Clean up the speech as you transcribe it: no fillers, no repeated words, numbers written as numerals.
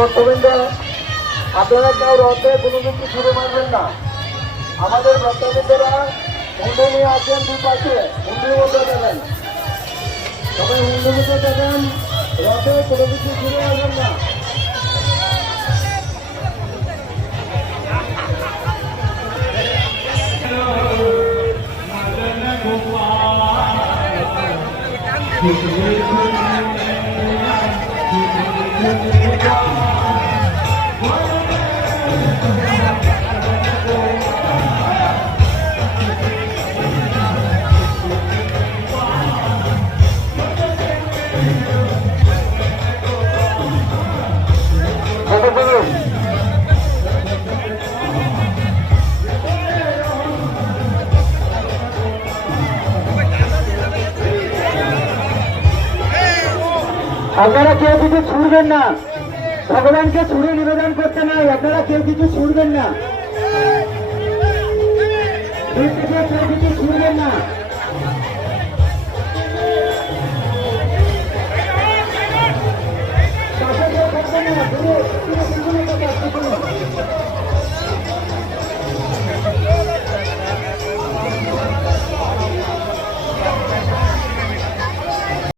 ভক্তবৃন্দ, আপনারা কেউ রথে কোনো কিছু ছুড়ে মারবেন না। আমাদের ভক্তবৃন্দরা হুন্ডি নিয়ে আসেন, দুই পাশে হুন্ডির মধ্যে দেবেন, সবাই হুন্ডির মধ্যে দেবেন, রথে কোনো কিছু ছুড়ে মারবেন না। আপনারা কেউ কিছু ছুড়বেন না, ভগবানকে ছুড়ে নিবেদন করতে নাই, আপনারা কেউ কিছু ছুড়বেন না, কেউ কিছু ছুড়বেন না। পাশে কেউ থাকবেন না,